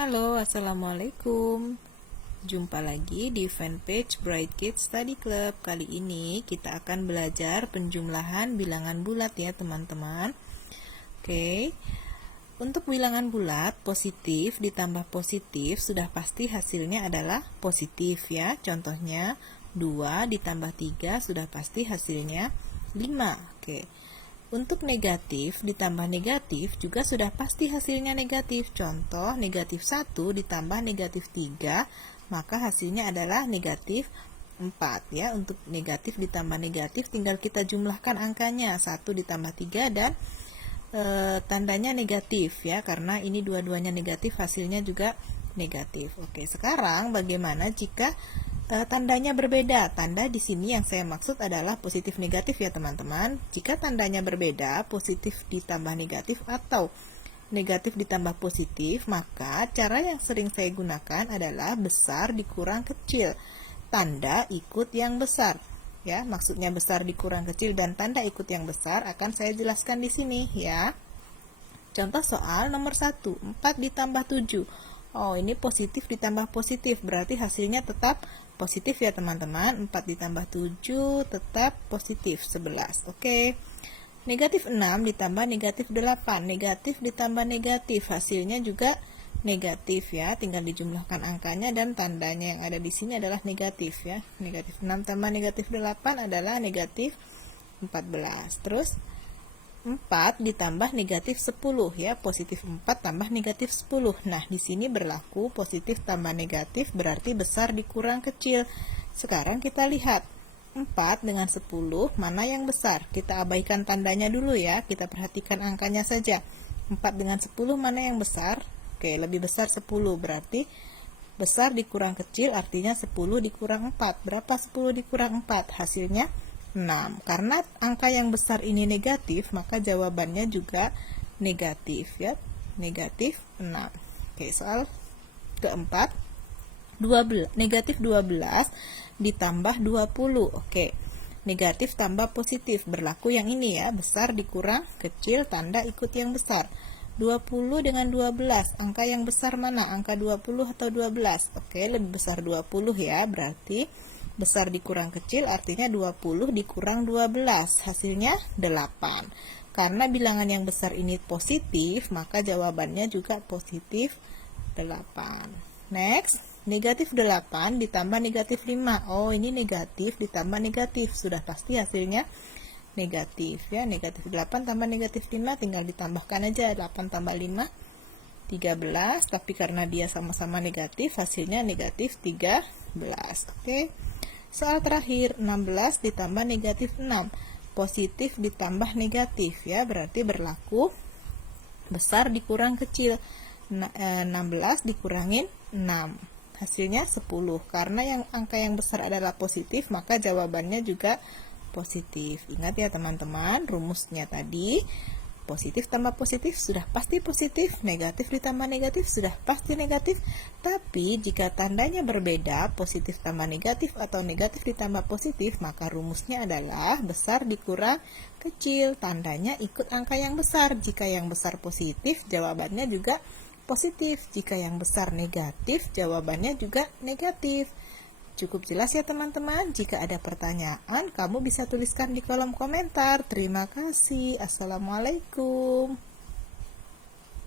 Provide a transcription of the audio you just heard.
Halo, Assalamualaikum. Jumpa lagi di fanpage Bright Kids Study Club. Kali ini kita akan belajar penjumlahan bilangan bulat ya teman-teman. Oke, untuk bilangan bulat, positif ditambah positif sudah pasti hasilnya adalah positif ya. Contohnya 2 ditambah 3 sudah pasti hasilnya 5. Oke. Untuk negatif ditambah negatif juga sudah pasti hasilnya negatif. Contoh, negatif 1 ditambah negatif 3, maka hasilnya adalah negatif 4 ya. Untuk negatif ditambah negatif tinggal kita jumlahkan angkanya, 1 ditambah 3 dan tandanya negatif ya, karena ini dua-duanya negatif, hasilnya juga negatif. Oke, sekarang bagaimana jika tandanya berbeda? Tanda di sini yang saya maksud adalah positif negatif ya teman-teman. Jika tandanya berbeda, positif ditambah negatif atau negatif ditambah positif, maka cara yang sering saya gunakan adalah besar dikurang kecil. Tanda ikut yang besar. Ya, maksudnya besar dikurang kecil dan tanda ikut yang besar akan saya jelaskan di sini ya. Contoh soal nomor 1, 4 ditambah 7. Oh, ini positif ditambah positif, berarti hasilnya tetap positif ya teman-teman. 4 ditambah 7 tetap positif, 11. Oke. Negatif 6 ditambah negatif 8. Negatif ditambah negatif, hasilnya juga negatif ya. Tinggal dijumlahkan angkanya dan tandanya yang ada di sini adalah negatif ya. Negatif 6 tambah negatif 8 adalah negatif 14. Terus 4 ditambah negatif 10 ya, positif 4 tambah negatif 10. Nah, di sini berlaku positif tambah negatif berarti besar dikurang kecil. Sekarang kita lihat 4 dengan 10 mana yang besar? Kita abaikan tandanya dulu ya, kita perhatikan angkanya saja. 4 dengan 10 mana yang besar? Oke, lebih besar 10, berarti besar dikurang kecil artinya 10 dikurang 4. Berapa 10 dikurang 4? Hasilnya 6. Karena angka yang besar ini negatif, maka jawabannya juga negatif ya. Negatif 6. Oke, soal keempat, negatif 12 ditambah 20. Oke. Negatif tambah positif, berlaku yang ini ya, besar dikurang kecil, tanda ikut yang besar. 20 dengan 12, angka yang besar mana? Angka 20 atau 12? Oke, lebih besar 20 ya, berarti besar dikurang kecil artinya 20 dikurang 12, hasilnya 8. Karena bilangan yang besar ini positif, maka jawabannya juga positif 8. Next, negatif 8 ditambah negatif 5. Oh, ini negatif ditambah negatif, sudah pasti hasilnya negatif ya. Negatif 8 tambah negatif 5 tinggal ditambahkan aja, 8 tambah 5 13, tapi karena dia sama-sama negatif hasilnya negatif 13. Oke. Soal terakhir, 16 ditambah negatif 6. Positif ditambah negatif ya, berarti berlaku besar dikurang kecil. 16 dikurangin 6. Hasilnya 10. Karena yang angka yang besar adalah positif, maka jawabannya juga positif. Ingat ya teman-teman, rumusnya tadi positif tambah positif sudah pasti positif, negatif ditambah negatif sudah pasti negatif. Tapi jika tandanya berbeda, positif tambah negatif atau negatif ditambah positif, maka rumusnya adalah besar dikurang kecil, tandanya ikut angka yang besar. Jika yang besar positif, jawabannya juga positif. Jika yang besar negatif, jawabannya juga negatif. Cukup jelas ya teman-teman. Jika ada pertanyaan, kamu bisa tuliskan di kolom komentar. Terima kasih. Assalamualaikum.